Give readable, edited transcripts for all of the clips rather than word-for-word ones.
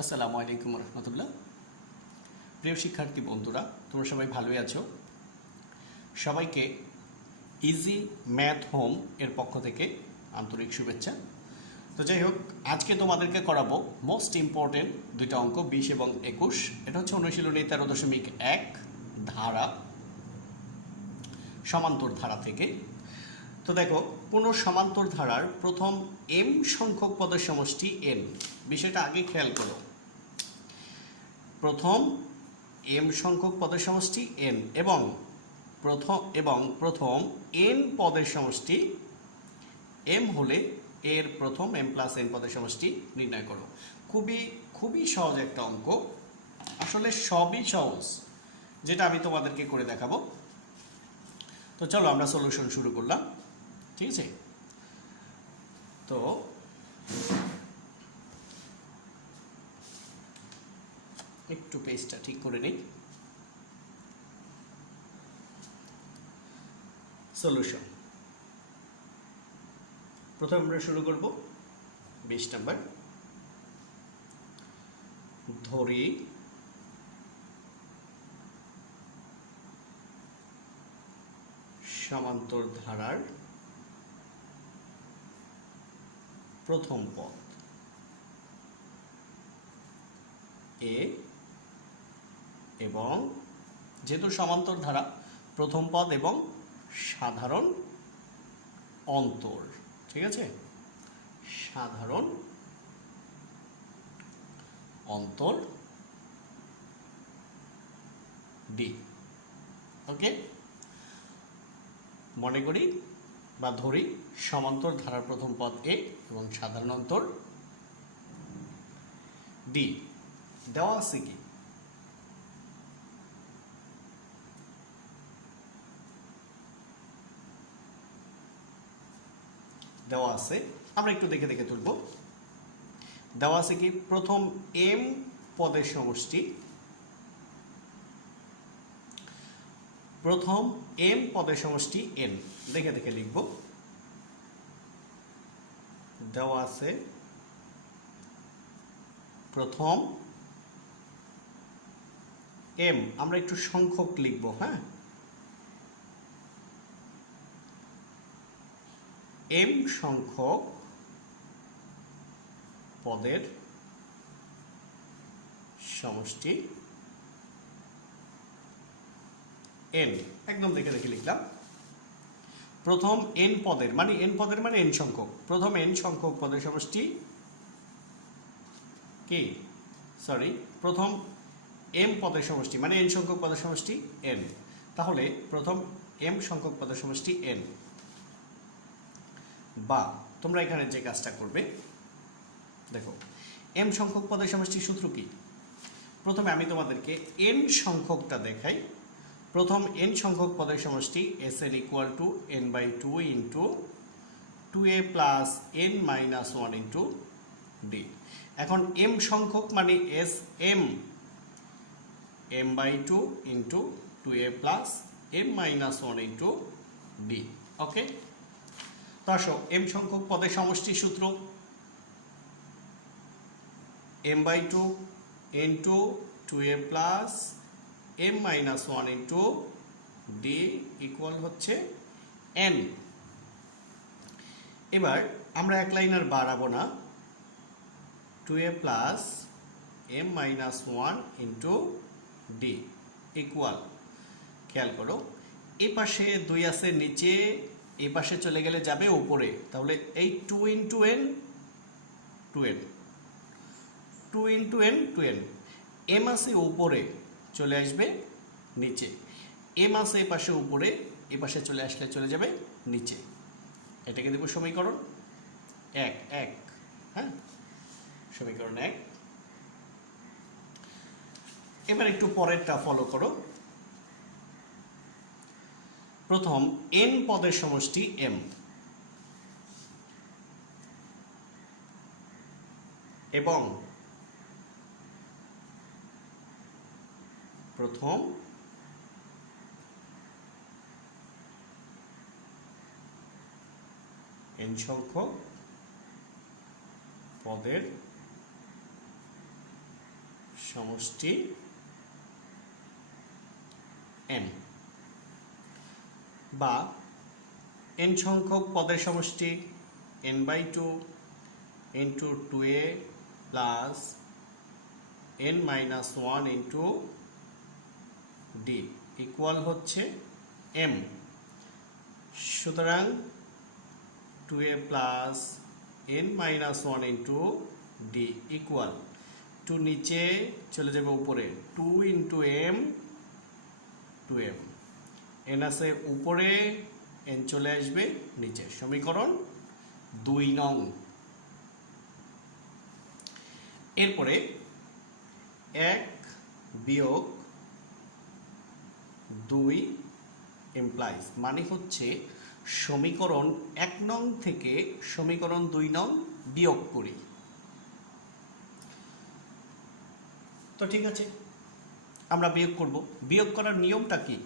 আসসালামু আলাইকুম রহমতুল্লাহ। প্রিয় শিক্ষার্থী বন্ধুরা, তোমরা সবাই ভালোই আছো। সবাইকে ইজি ম্যাথ হোম এর পক্ষ থেকে আন্তরিক শুভেচ্ছা। তো যাই হোক, আজকে তোমাদেরকে করাবো মোস্ট ইম্পর্টেন্ট দুইটা অঙ্ক 20 এবং 21। এটা হচ্ছে অনুশীলনী 13.1 ধারা, সমান্তর ধারা থেকে। তো দেখো, কোনো সমান্তর ধারার প্রথম এম সংখ্যক পদের সমষ্টি এন। বিষয়টা আগে খেয়াল করো। প্রথম এম সংখ্যক পদের সমষ্টি এন এবং প্রথম এন পদের সমষ্টি এম হলে এর প্রথম এম প্লাস এন পদের সমষ্টি নির্ণয় করো। খুবই সহজ একটা অঙ্ক, আসলে সবই সহজ, যেটা আমি তোমাদেরকে করে দেখাবো। তো চলো আমরা সলিউশন শুরু করলাম, ঠিক আছে? তো একটু পেজটা ঠিক করে নিই। সলিউশন প্রথমে আমরা শুরু করব 20 নাম্বার। ধরি সমান্তর ধারার প্রথম পদ এ এবং যেহেতু সমান্তর ধারা, প্রথম পদ এবং সাধারণ অন্তর, ঠিক আছে? সাধারণ অন্তর ডি। ওকে, মনে করি বা ধরি সমান্তর ধারার প্রথম পদ এ এবং সাধারণ অন্তর ডি। দেওয়া আছে কি? দেওয়া আছে, আমরা একটু দেখে দেখে তুলব। দেওয়া আছে কি? প্রথম এম পদের সমষ্টি, প্রথম এম পদের সমষ্টি এন। দেখে দেখে লিখব। দেওয়া আছে প্রথম এম, আমরা একটু সংখ্যক লিখব, হ্যাঁ? এম সংখ্যক পদের সমষ্টি এন। একদম দেখে দেখে লিখলাম। প্রথম এন পদের মানে এন সংখ্যক, প্রথম এন সংখ্যক পদের সমষ্টি কি? প্রথম এম পদের সমষ্টি মানে এন সংখ্যক পদের সমষ্টি এন। তাহলে প্রথম এম সংখ্যক পদের সমষ্টি এন, বা তোমরা এখানে যে কাজটা করবে, দেখো এম সংখ্যক পদের সমষ্টি সূত্র কি? প্রথমে আমি তোমাদেরকে এন সংখ্যকটা দেখাই। প্রথম এন সংখ্যক পদের সমষ্টি S N equal to N by 2 into 2a plus N minus 1 into D. এখন এম সংখ্যক মানে S M M by 2 into 2a plus M minus 1 into D. Okay, তো আসো এম সংখ্যক পদের সমষ্টি সূত্র M by 2 into 2a plus M minus 1 into D equal হচ্ছে এন। এবার আমরা এক লাইন আর বাড়াবো না, 2a plus M minus 1 into D equal, খেয়াল করো এ পাশে 2 আছে নিচে, এই পাশে চলে গেলে যাবে উপরে। তাহলে এই 2 into N 2n, 2 into N 2n। M আছে উপরে, চলে আসবে নিচে। এম আছে এই পাশে উপরে, এই পাশে চলে আসলে চলে যাবে নিচে। এটাকে দেব সমীকরণ 1। হ্যাঁ, সমীকরণ 1। এবার একটু পরেরটা ফলো করো। প্রথম এন পদের সমষ্টি এম এবং প্রথম এন সংখ্যক পদের সমষ্টি n, বা n সংখ্যক পদের সমষ্টি n/2 into 2a plus n-1 into d equal হচ্ছে m। সুতরাং 2a plus n-1 into d equal 2 নিচে চলে যাবে উপরে 2 ইন্টু m 2m, n আছে উপরে, n চলে আসবে নিচে। সমীকরণ 2 নং। এরপরে 1 বিয়োগ 2 ইমপ্লাইজ মানে হচ্ছে সমীকরণ 1 নং থেকে সমীকরণ 2 নং বিয়োগ করি। তো ঠিক আছে, আমরা বিয়োগ করব। বিয়োগ করার নিয়মটা কি?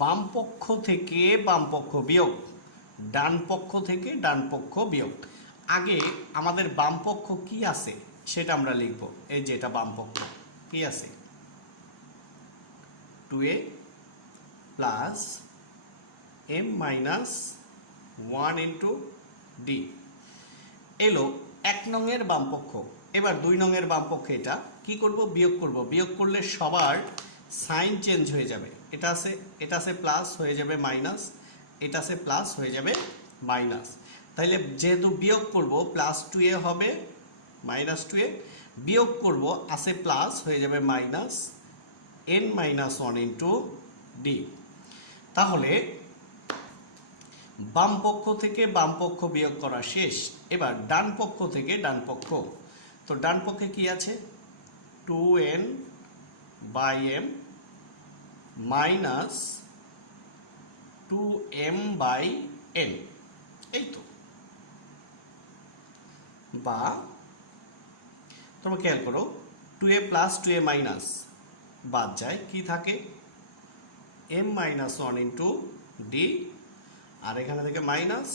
বাম পক্ষ থেকে বাম পক্ষ বিয়োগ, ডান পক্ষ থেকে ডান পক্ষ বিয়োগ। আগে আমাদের বাম পক্ষ কি আছে সেটা আমরা লিখব। এই যে এটা বাম পক্ষ, কি আছে? 2a plus m-1 into d এলো 1 নংয়ের বাম পক্ষ। এবার 2 নংয়ের বাম পক্ষে এটা কি করব? বিয়োগ করব। বিয়োগ করলে সবার সাইন চেঞ্জ হয়ে যাবে। এটা আছে প্লাস হয়ে যাবে মাইনাস, এটা আছে প্লাস হয়ে যাবে মাইনাস। তাইলে যেহেতু বিয়োগ করব প্লাস 2a হবে মাইনাস 2a, বিয়োগ করব আছে প্লাস হয়ে যাবে মাইনাস n-1 ইন্টু d। তাহলে বাম পক্ষ থেকে বাম পক্ষ বিয়োগ করা শেষ। এবার ডান পক্ষ থেকে ডান পক্ষ। তো ডান পক্ষে কি আছে? 2n/m মাইনাস 2m/n, এই তো। বা তোমরা খেয়াল করো 2a প্লাস 2a মাইনাস বাদ যায়, কি থাকে? m-1 ইন্টু d, আর এখানে থেকে মাইনাস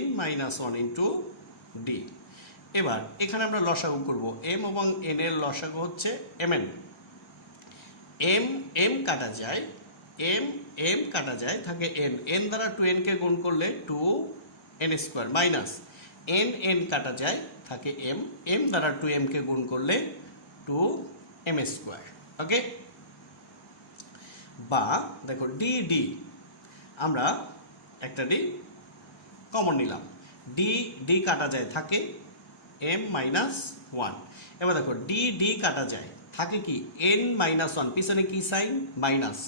n-1 ইন্টু d। এবার এখানে আমরা লসাগু করব। m এবং n এর লসাগু হচ্ছে mn। m কাটা যায়, m কাটা যায়, থাকে n দ্বারা 2n কে গুণ করলে 2n² মাইনাস n কাটা যায়, থাকে m দ্বারা 2m কে গুণ করলে 2m²। ওকে, বা দেখো d আমরা একটা d কমন নিলাম, d কাটা যায়, থাকে m-1। এবার দেখো d কাটা যায়, থাকে কি n-1, পিছনে কি সাইন? মাইনাস।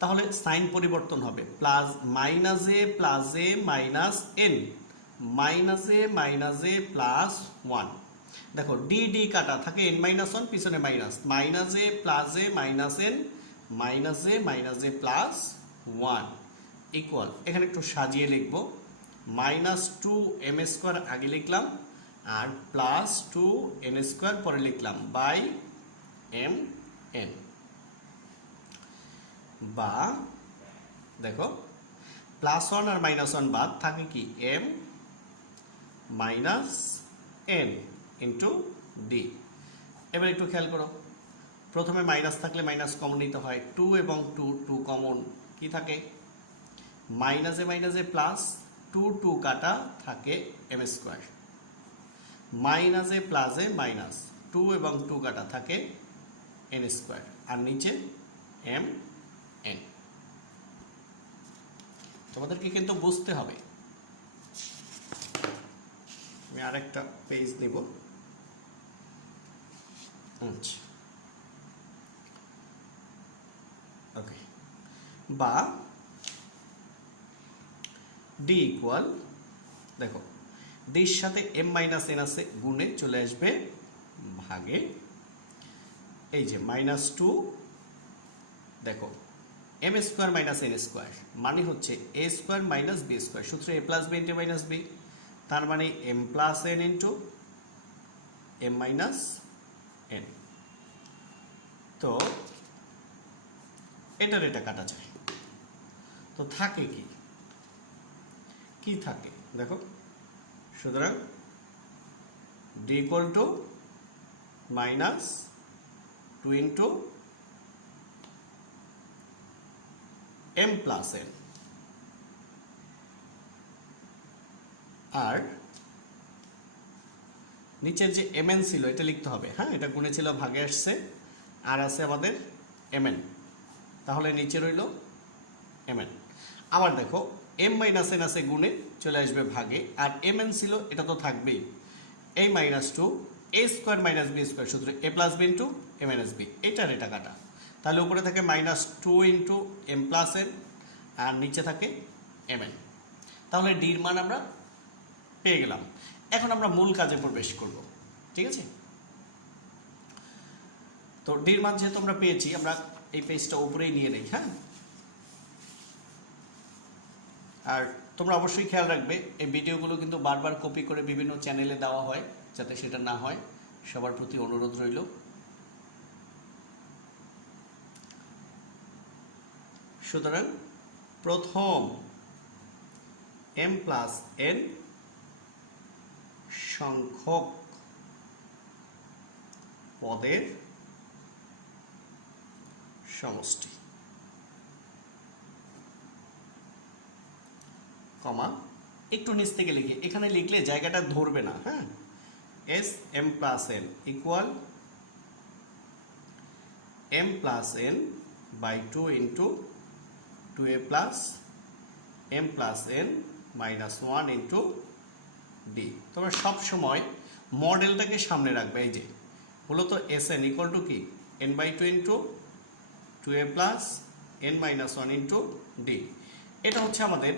তাহলে সাইন পরিবর্তন হবে, প্লাস মাইনাসে প্লাসে মাইনাস n, মাইনাসে মাইনাসে প্লাস 1। দেখো d কাটা, থাকে n-1, পিছনে মাইনাস, মাইনাসে প্লাসে মাইনাস n, মাইনাসে মাইনাসে প্লাস 1 ইকুয়াল, এখানে একটু সাজিয়ে লিখব, মাইনাস 2m² আগে লিখলাম আর প্লাস 2n² পরে লিখলাম বাই mn। বা দেখো প্লাস 1 আর মাইনাস 1 বাদ, থাকে কি m-n ইন্টু d। এবার একটু খেয়াল করো, প্রথমে মাইনাস থাকলে মাইনাস কমন নিতে হয়, 2 এবং 2 কমন, কি থাকে? মাইনাসে মাইনাসে প্লাস, 2 কাটা, থাকে m²। মাইনাসে প্লাসে মাইনাস, 2 এবং 2 কাটা, থাকে n², আর নিচে mn। তোমাদেরকে কিন্তু বুঝতে হবে। আমি আরেকটা পেজ নিব। আচ্ছা, ওকে। বা d ইকুয়াল, দেখো ডির সাথে m-n আছে, গুণে চলে আসবে ভাগে, এই যে -2, দেখো m² মাইনাস n² মানে হচ্ছে a² মাইনাস b², সূত্র a plus b into minus b, তার মানে m plus n into m minus n। তো এটার এটা কাটা যায়, তো থাকে কি থাকে? দেখো, সুতরাং d equal to minus 2 into m plus n, আর নিচের যে mn ছিল এটা লিখতে হবে। হ্যাঁ, এটা গুণে ছিল ভাগে আসছে, আর আছে আমাদের mn, তাহলে নিচে রইল mn। আবার দেখো m মাইনাস n আছে গুণে, চলে আসবে ভাগে, আর mn ছিল এটা তো থাকবেই, a minus two a square minus B square, সূত্র a plus B into A minus B, এইটার এটা কাটা, তাহলে উপরে থাকে minus two into M plus N, আর নিচে থাকে mn। তাহলে ডির মান আমরা পেয়ে গেলাম। এখন আমরা মূল কাজে প্রবেশ করব, ঠিক আছে? তো ডির মান যেহেতু আমরা পেয়েছি, আমরা এই পেজটা উপরেই নিয়ে নেই। হ্যাঁ, আর তোমরা অবশ্যই খেয়াল রাখবে এই ভিডিওগুলো কিন্তু বারবার কপি করে বিভিন্ন চ্যানেলে দেওয়া হয়, যাতে সেটা না হয়, সবার প্রতি অনুরোধ রইল। সুতরাং প্রথম m প্লাস n সংখ্যক পদের সমষ্টি, কমা একটু নিচ থেকে লিখি, এখানে লিখলে জায়গাটা ধরবে না। হ্যাঁ, S M plus N equal m plus n by 2 into 2a plus m plus n minus 1 into D. তোমরা সবসময় মডেলটাকে সামনে রাখবে, এই যে মূলত এস এন ইকুয়াল টু কি n by 2 into 2a plus n minus 1 into D. এটা হচ্ছে আমাদের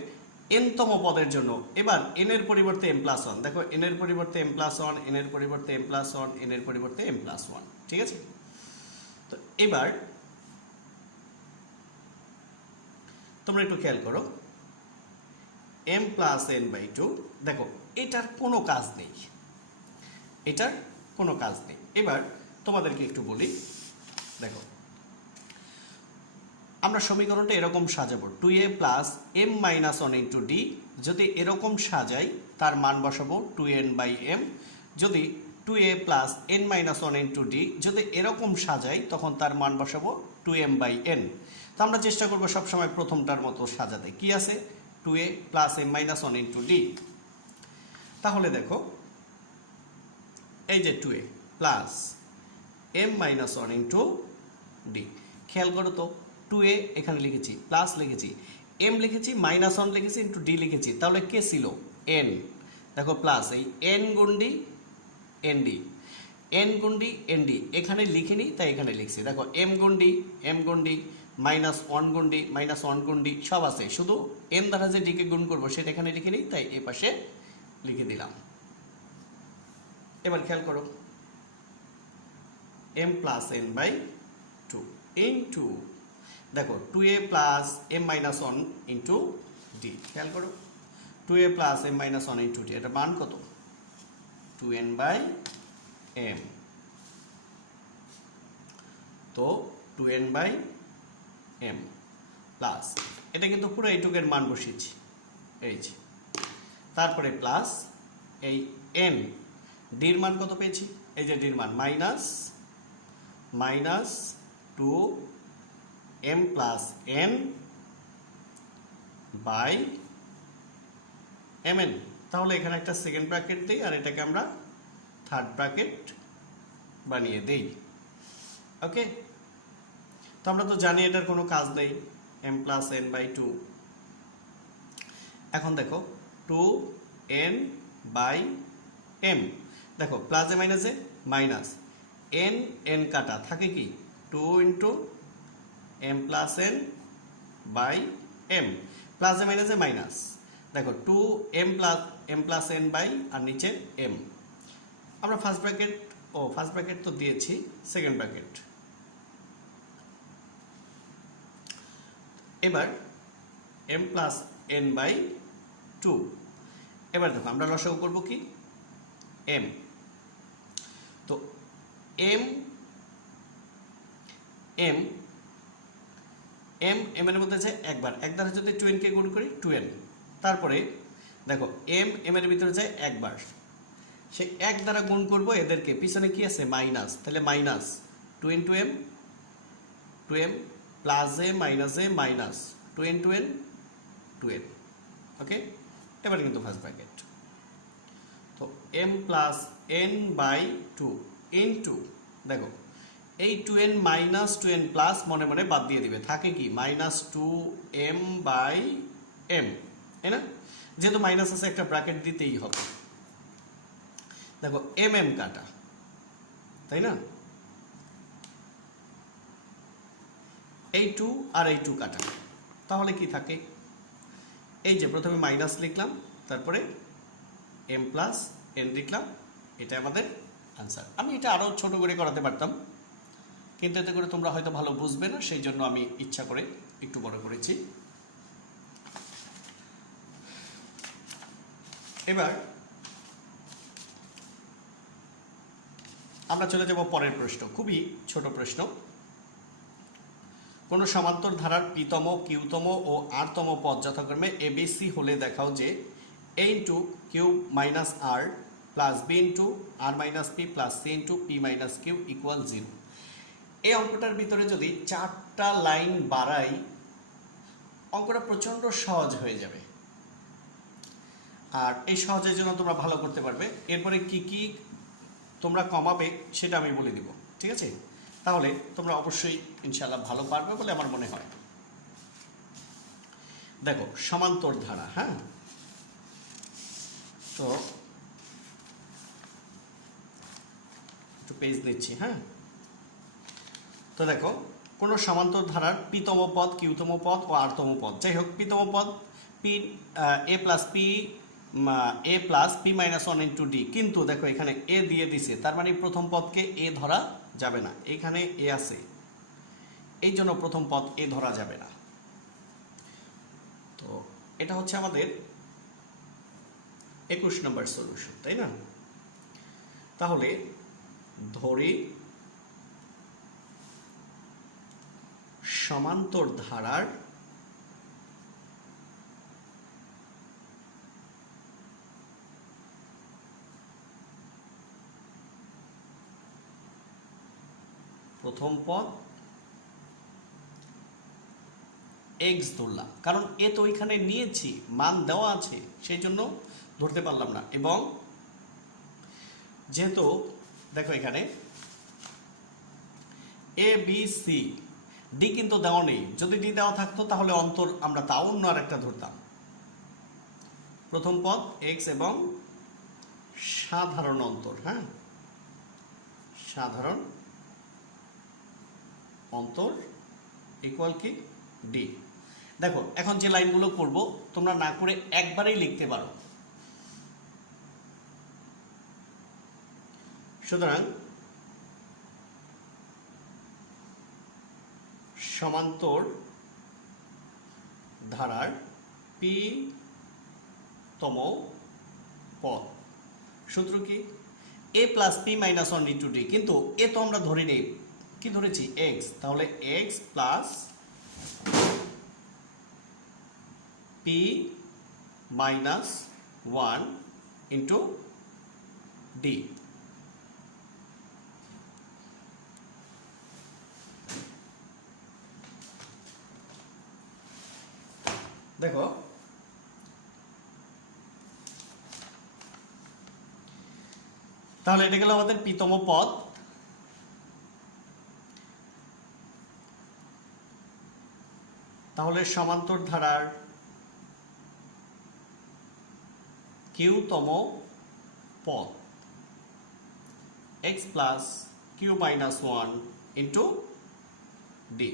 nতম পদের জন্য। এবার n এর পরিবর্তে m প্লাস 1, দেখো n এর পরিবর্তে m প্লাস 1, n এর পরিবর্তে m প্লাস 1, n এর পরিবর্তে m প্লাস 1, ঠিক আছে? তো এবার তোমরা একটু খেয়াল করো, m প্লাস n বাই 2, দেখো এটার কোনো কাজ নেই, এটার কোনো কাজ নেই। এবার তোমাদেরকে একটু বলি, দেখো আমরা সমীকরণটা এরকম সাজাবো, 2a plus m minus 1 into D. যদি এরকম সাজাই তার মান বসাবো 2n বাই m। যদি 2a plus n minus 1 into D যদি এরকম সাজাই তখন তার মান বসাবো 2m বাই n। তো আমরা চেষ্টা করবো সবসময় প্রথমটার মতো সাজাতে। কি আছে? 2a plus m minus 1 into D. তাহলে দেখো এই যে 2a plus m minus 1 into D, খেয়াল করো তো 2a এখানে লিখেছি, প্লাস লিখেছি, m লিখেছি, মাইনাস 1 লিখেছি, ইন্টু ডি লিখেছি, তাহলে কে ছিল? n। দেখো প্লাস এই n গুণ ডি এন ডি, n গুণ ডি এন ডি এখানে লিখিনি তাই এখানে লিখছি। দেখো m গুণ ডি মাইনাস 1 গুণ ডি মাইনাস 1 গুণ ডি সব আছে, শুধু n দ্বারা যে ডিকে গুণ করবো সেটা এখানে লিখে নিই, তাই এ পাশে লিখে দিলাম। এবার খেয়াল করো m plus n by 2 into, দেখো 2a plus m minus 1 into D, খেয়াল করো 2a plus m minus 1 into D, এটা মান কত? 2n by m। তো 2n বাই m প্লাস, এটা কিন্তু পুরো এইটুকের মান বসিয়েছি, এই যে, তারপরে প্লাস এই n, ডির মান কত পেয়েছি? এই যে ডির মান minus 2m plus n by mn। তাহলে এখানে একটা সেকেন্ড ব্র্যাকেট দিই আর এটাকে আমরা থার্ড ব্র্যাকেট বানিয়ে দিই। ওকে, তো আমরা তো জানি এটার কোনো কাজ নেই, m প্লাস n বাই 2। এখন দেখো 2n বাই m, দেখো প্লাসে মাইনাসে মাইনাস, n কাটা থাকে কি 2 into m plus n by m, প্লাসে মাইনাসে মাইনাস, দেখো 2m প্লাস n বাই আর নিচে m। আমরা ফার্স্ট ব্র্যাকেট তো দিয়েছি, সেকেন্ড ব্র্যাকেট। এবার m প্লাস n বাই 2। এবার দেখো আমরা লসাগু করব কি m, তো m m m m এর মধ্যে আছে একবার, এক দ্বারা যদি 2n কে গুণ করি 2n, তারপরে দেখো m m এর ভিতরে যায় একবার, সে এক দ্বারা গুণ করব এদেরকে, পিছনে কি আছে মাইনাস, তাহলে minus 2 into m 2m plus a minus a minus 2 into n 2n। Okay, এবার কিন্তু ফার্স্ট ব্র্যাকেট, তো m plus n by 2 into, দেখো এই 2n মাইনাস 2n প্লাস মনে মনে বাদ দিয়ে দিবে, থাকে কি মাইনাস 2m বাই m, তাই না? যেহেতু মাইনাস আছে একটা ব্র্যাকেট দিতেই হবে। দেখো mm কাটা, তাই না? এই 2 আর এই 2 কাটা, তাহলে কি থাকে, এই যে প্রথমে মাইনাস লিখলাম, তারপরে m প্লাস n লিখলাম, এটা আমাদের আনসার। আমি এটা আরও ছোট করে করাতে পারতাম, কিন্তু এতে করে তোমরা হয়তো ভালো বুঝবে না, সেই জন্য আমি ইচ্ছা করে একটু বড় করেছি। এবার আমরা চলে যাব পরের প্রশ্ন, খুবই ছোট প্রশ্ন। কোনো সমান্তর ধারার পিতম, কিউতম ও আরতম পদ যথাক্রমে এবিসি হলে দেখাও যে a into Q minus R plus B into R minus P plus C into P minus Q equal 0। এই অঙ্কটার ভিতরে যদি 4টা লাইন বাড়াই, অঙ্কটা প্রচণ্ড সহজ হয়ে যাবে, আর এই সহজের জন্য তোমরা ভালো করতে পারবে। এরপরে কি কি তোমরা কমাবে সেটা আমি বলে দিব, ঠিক আছে? তাহলে তোমরা অবশ্যই ইনশাআল্লাহ ভালো পারবে বলে আমার মনে হয়। দেখো সমান্তর ধারা, হ্যাঁ, তো একটু পেজ নিচ্ছি, হ্যাঁ। তো দেখো কোনো সমান্তর ধারার পিতম পদ, কিউতম পদ ও আরতম পদ, যাই হোক পিতম পদ P A plus P minus 1 into D, কিন্তু দেখো এখানে এ দিয়ে দিছে, তার মানে প্রথম পদকে এ ধরা যাবে না, এখানে এ আছে, এই জন্য প্রথম পদ এ ধরা যাবে না। তো এটা হচ্ছে আমাদের 21 নম্বর সলিউশন, তাই না? তাহলে ধরি সমান্তর ধারার প্রথম পদ এক্স ধরলাম, কারণ এ তো ওইখানে নিয়েছি, মান দেওয়া আছে, সেই জন্য ধরতে পারলাম না। এবং যেহেতু দেখো এখানে এ বি সি ডি কিন্তু দেওয়া নেই, যদি ডি দেওয়া থাকতো তাহলে অন্তর আমরা তাও অন্য আর একটা ধরতাম। প্রথম পদ এক্স এবং সাধারণ অন্তর, হ্যাঁ, সাধারণ অন্তর ইকুয়াল কি ডি। দেখো এখন যে লাইনগুলো করব তোমরা না করে একবারেই লিখতে পারো। সুতরাং সমান্তর ধারার পি তম পদ সূত্র কি, A plus P minus 1 into D, কিন্তু এ তো আমরা ধরে নেই, কি ধরেছি এক্স, তাহলে x plus P minus 1 into D. দেখো তাহলে এটা গেল আমাদের পিতম পদ। তাহলে সমান্তর ধারার কিউতম পদ X plus Q minus 1 into D,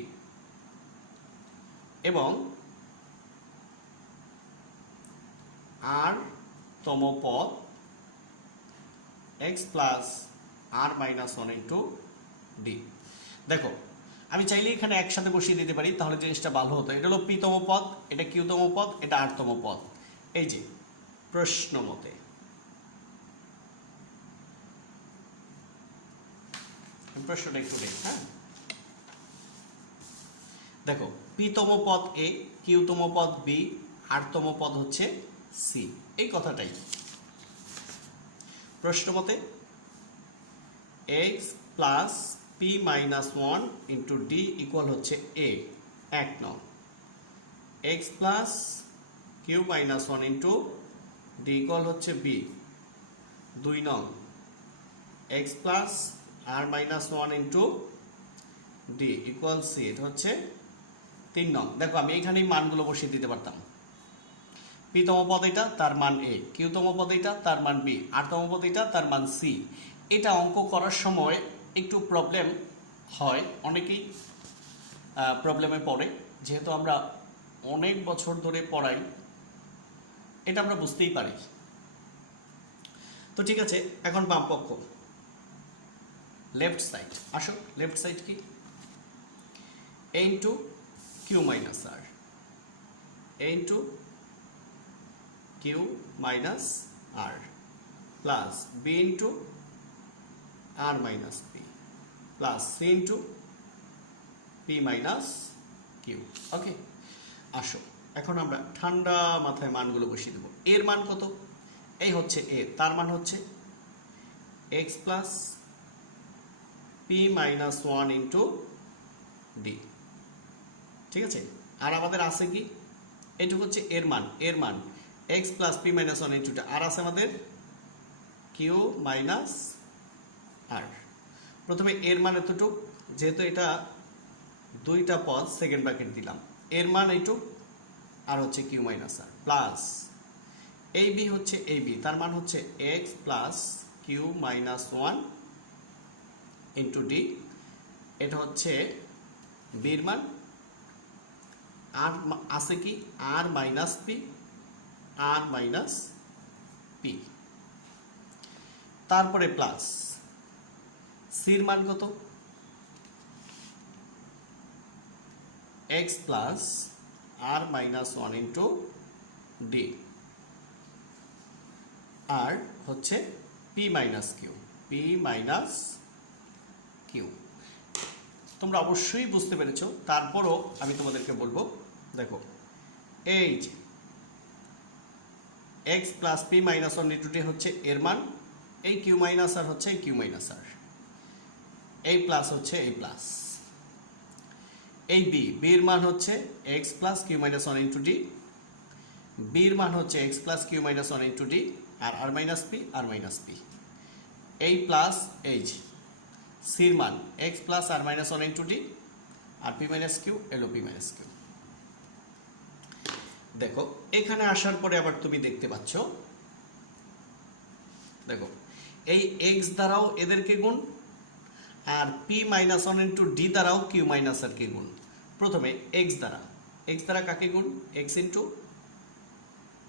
এবং আর তম পদ X plus R minus 1 into D. দেখো আমি চাইলে এখানে একসাথে বসিয়ে দিতে পারি, তাহলে জিনিসটা ভালো হতো। এটা হলো পিতম পদ, এটা কিউতম পদ, এটা আরতম পদ। এই যে প্রশ্ন মতে প্রশ্নটা একটু দেখ, হ্যাঁ। দেখো পিতম পদ এ, কিউতম পদ বি, আরতম পদ হচ্ছে সি, এই কথাটাই প্রশ্ন মতে X plus P minus one into D equal হচ্ছে এ 1 নং, X plus Q minus one into D equal হচ্ছে বি 2 নং, X plus R minus one into D equal C, এটা হচ্ছে 3 নং। দেখো আমি এখানেই মানগুলো বসিয়ে দিতে পারতাম। পি তম পদ এটা, তার মান এ, কিউ তম পদ এটা, তার মান বি, আর তম পদ এটা, তার মান সি। এটা অঙ্ক করার সময় একটু প্রবলেম হয়, অনেকেই প্রবলেমে পড়ে, যেহেতু আমরা অনেক বছর ধরে পড়াই, এটা আমরা বুঝতেই পারি। তো ঠিক আছে, এখন বাম পক্ষ, লেফট সাইড আসো। লেফট সাইড কি? a into Q minus R, a into Q minus R plus B into R minus P plus C into P minus Q. Okay, আসো এখন আমরা ঠান্ডা মাথায় মানগুলো বসিয়ে দেবো। এর মান কত? এই হচ্ছে এ, তার মান হচ্ছে X plus P minus one into D. ঠিক আছে, আর আমাদের আছে কি? এটুকু হচ্ছে এর মান, এর মান X plus P minus one into, আর আছে আমাদের কিউ মাইনাস আর। প্রথমে এর মান এতটুক, যেহেতু এটা দুইটা পদ সেকেন্ড ব্র্যাকেট দিলাম, এর মান এইটুক, আর হচ্ছে কিউ মাইনাস আর প্লাস এই বি হচ্ছে এই বি, তার মান হচ্ছে X plus Q minus one into D, এটা হচ্ছে বির মান, আর আছে কি R minus P, R minus P, তারপরে প্লাস সির মান কত? X plus R minus one into D, আর হচ্ছে P minus Q, P minus Q. তোমরা অবশ্যই বুঝতে পেরেছো, তারপরও আমি তোমাদেরকে বলবো, দেখো এই যে x plus P minus one into D হচ্ছে এর মান, এই কিউ মাইনাস আর হচ্ছে এই কিউ মাইনাস আর, এই প্লাস হচ্ছে এই প্লাস, এই বি, বির মান হচ্ছে X plus Q minus one into D, বির মান হচ্ছে X plus Q minus one into D, আর R minus P, R minus P, এই প্লাস এইচ, সির মান X plus R minus one into D, আর পি মাইনাস কিউ, এলো P minus Q. দেখো এখানে আসার পরে আবার তুমি দেখতে পাচ্ছ, দেখো এই এক্স দ্বারাও এদেরকে গুণ, আর P minus one into D দ্বারাও কিউ মাইনাস আর কে গুণ। প্রথমে এক্স দ্বারা কাকে গুণ? X into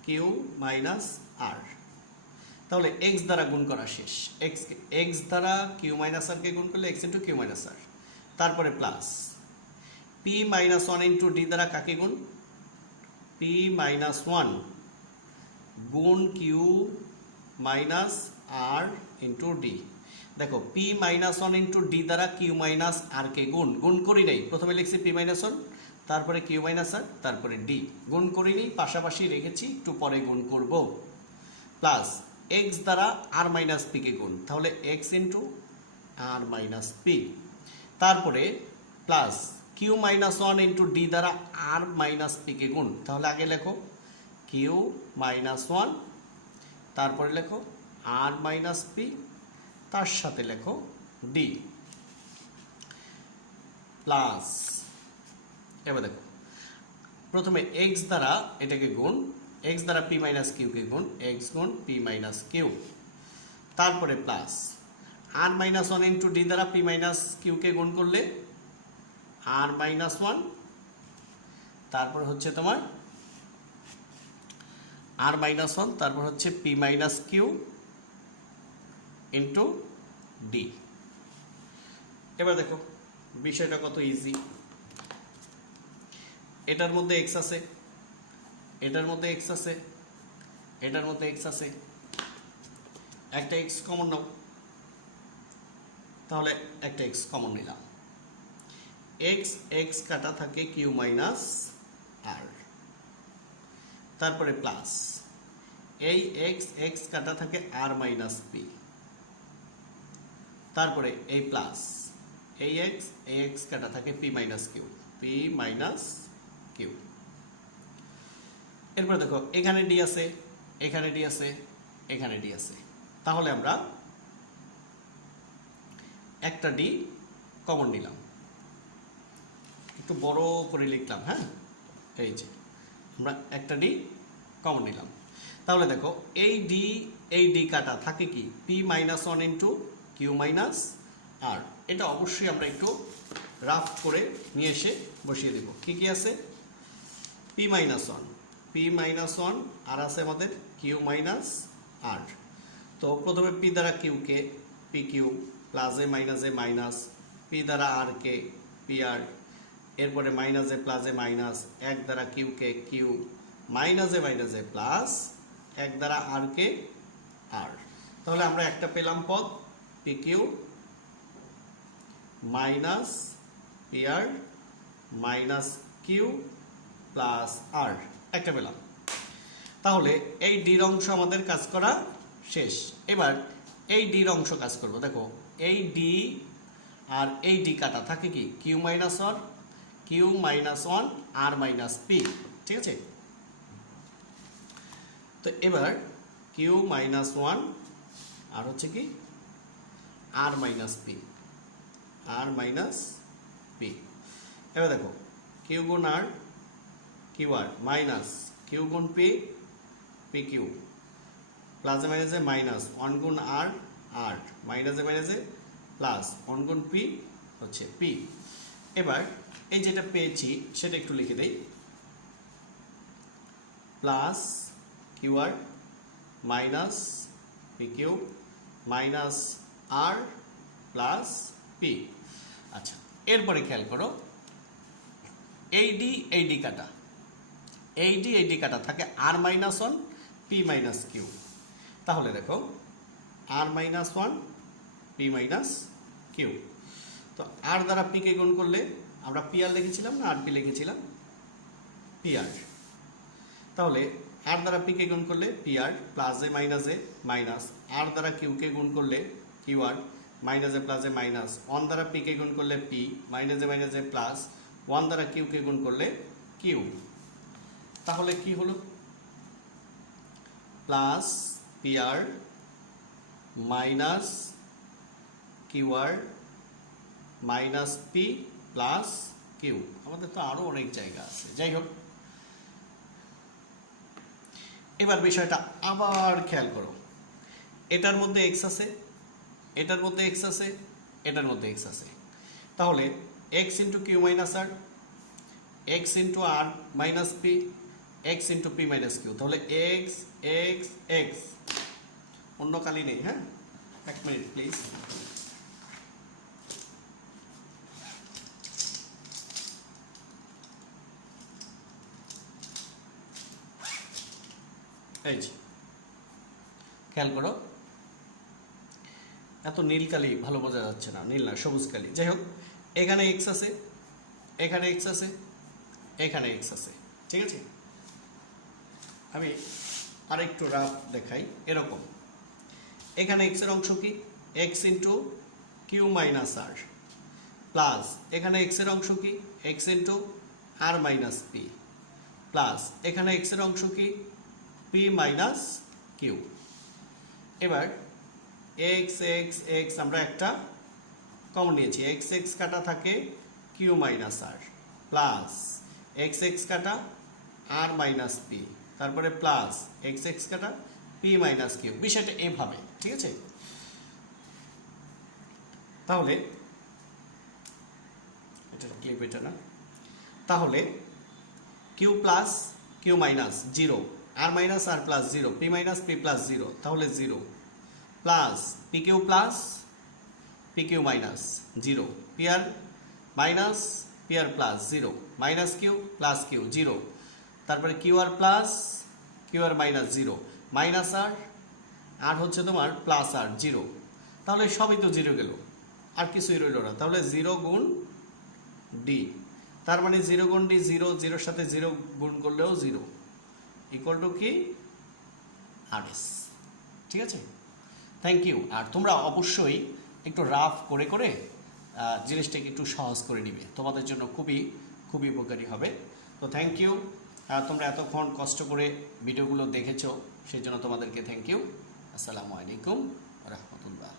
Q minus R. তাহলে এক্স দ্বারা গুণ করা শেষ, এক্স দ্বারা কিউ মাইনাস আর কে গুণ করলে এক্স ইন্টু কিউ মাইনাস আর, তারপরে plus P minus one into D দ্বারা কাকে গুণ? পি মাইনাস ওয়ান গুণ কিউ মাইনাস আর ইন্টু ডি। দেখো P minus one into D দ্বারা কিউ মাইনাস আর কে গুণ করি নাই, প্রথমে লিখছি পি মাইনাস ওয়ান, তারপরে কিউ মাইনাস আর, তারপরে ডি, গুণ করিনি, পাশাপাশি রেখেছি, একটু পরে গুণ করব, প্লাস এক্স দ্বারা আর মাইনাস পি কে গুণ, তাহলে X into R minus P, তারপরে plus Q minus one into D দ্বারা আর মাইনাস পি কে গুণ, তাহলে আগে লেখো কিউ মাইনাস ওয়ান, তারপরে লেখো আর মাইনাস পি, তার সাথে লেখো ডি প্লাস। এবার দেখো প্রথমে এক্স দ্বারা এটাকে গুণ, এক্স দ্বারা পি মাইনাস কিউ কে গুণ, এক্স গুণ পি মাইনাস কিউ, তারপরে plus R minus one into D দ্বারা পি মাইনাস কিউ কে গুণ করলে আর মাইনাস ওয়ান, তারপর হচ্ছে তোমার আর মাইনাস ওয়ান, তারপর হচ্ছে P minus Q into D. এবার দেখো বিষয়টা কত ইজি, এটার মধ্যে এক্স আছে, এটার মধ্যে এক্স আছে, এটার মধ্যে এক্স আছে, একটা এক্স কমন নাও, তাহলে একটা এক্স কমন নিলাম, এক্স এক্স কাটা থাকে কিউ মাইনাস আর, তারপরে প্লাস এই এক্স এক্স কাটা থাকে আর মাইনাস পি, তারপরে এই প্লাস এই এক্স কাটা থাকে পি মাইনাস কিউ। এরপর দেখো এখানে ডি আছে, এখানে ডি আছে, এখানে ডি আছে, তাহলে আমরা একটা ডি কমন নিলাম, একটু বড় করে লিখলাম। হ্যাঁ, এই যে আমরা একটা ডি কমন নিলাম। তাহলে দেখো এই ডি কাটা থাকে কি P minus one into Q minus R. এটা অবশ্যই আমরা একটু রাফ করে নিয়ে এসে বসিয়ে দেব। কি আছে? পি মাইনাস ওয়ান আর আছে আমাদের কিউ মাইনাস আর। তো প্রথমে পি দ্বারা কিউকে পি কিউ, প্লাস এ মাইনাস, পি দ্বারা আর কে পি আর, এরপরে মাইনাস এ প্লাস এ মাইনাস, এক দ্বারা কিউকে কিউ, মাইনাস এ প্লাস, এক দ্বারা আর কে আর। তাহলে আমরা একটা পেলাম পদ P Q minus P R minus Q plus আর, একটা পেলাম। তাহলে এই ডির অংশ আমাদের কাজ করা শেষ। এবার এই ডির অংশ কাজ করব। দেখো এই ডি আর এই ডি কাটা থাকে কি কিউ মাইনাস ওয়ান আর মাইনাস পি। ঠিক আছে, তো এবার কিউ মাইনাস ওয়ান আর হচ্ছে কি আর মাইনাস পি। এবার দেখো কিউ গুণ R Q R minus Q গুণ পি কিউ, প্লাসে মাইনাসে মাইনাস ওয়ান গুণ আর মাইনাসে প্লাস ওয়ান গুণ পি হচ্ছে পি। এবার এই যেটা পেয়েছি সেটা একটু লিখে দেই, plus Q R minus P Q minus R plus P. আচ্ছা, এরপরে খেয়াল করো এই ডি কাটা থাকে R minus one P minus Q. তাহলে দেখো R minus one P minus Q, তো আর দ্বারা পি কে গুণ করলে আমরা পি আর লিখেছিলাম না আর পি লিখেছিলাম পি আর। তাহলে আর দ্বারা পি কে গুণ করলে পি আর প্লাস এ মাইনাস, আর দ্বারা কিউ কে গুণ করলে কিউ আর মাইনাসে প্লাসে মাইনাস, ওয়ান দ্বারা পি কে গুণ করলে পি মাইনাসে প্লাস, ওয়ান দ্বারা কিউ কে গুণ করলে কিউ। তাহলে কি হলো? Plus P R minus Q R minus P plus Q. আমাদের তো আরো অনেক জায়গা আছে, যাই হোক। এবার বিষয়টা আবার খেয়াল করো, এটার মধ্যে এক্স আছে, এটার মধ্যে এক্স আছে, এটার মধ্যে এক্স আছে। তাহলে X into Q minus R, X into R minus P, X into P minus Q. তাহলে এক্স এক্স এক্স, অন্য কালি নেই। হ্যাঁ, এক মিনিট প্লিজ। এই যে খেয়াল করো, এত নীল কালি ভালো বোঝা যাচ্ছে না, নীল না সবুজ কালি। যাই হোক, এখানে এক্স আছে, এখানে এক্স আছে, এখানে এক্স আছে। ঠিক আছে, আমি আরেকটু রাফ দেখাই। এরকম এখানে এক্স এর অংশ কি x into Q minus R, plus এখানে এক্স এর অংশ কি x into R minus P, plus এখানে এক্স এর অংশ কি পি মাইনাস কিউ। এবার এক্স এক্স এক্স আমরা একটা কমন নিয়েছি, এক্স এক্স কাটা থাকে Q minus R, plus x x কাটা আর মাইনাস পি, তারপরে প্লাস এক্স এক্স কাটা পি মাইনাস কিউ। বিষয়টা এভাবে, ঠিক আছে। তাহলে এটা ক্লিপ, এটা না, তাহলে Q plus Q minus zero, R minus R plus zero, P minus P plus zero, তাহলে zero, plus P Q plus P Q minus zero, P R minus P R plus zero, minus Q plus Q zero, তারপরে Q R plus Q R minus zero, minus R হচ্ছে তোমার plus আর zero. তাহলে সবই তো zero গেল, আর কিছুই রইল না। তাহলে জিরো গুণ ডি, তার মানে জিরো গুণ ডি জিরো, জিরোর সাথে জিরো গুণ করলেও জিরো, ইকুয়াল টু কি আর এস। ঠিক আছে, থ্যাংক ইউ। আর তোমরা অবশ্যই একটু রাফ করে করে জিনিসটাকে একটু সহজ করে নিবে, তোমাদের জন্য খুবই খুবই উপকারী হবে। তো থ্যাংক ইউ, তোমরা এতক্ষণ কষ্ট করে ভিডিওগুলো দেখেছো, সেই জন্য তোমাদেরকে থ্যাংক ইউ। আসসালামু আলাইকুম রহমতুল্লাহ।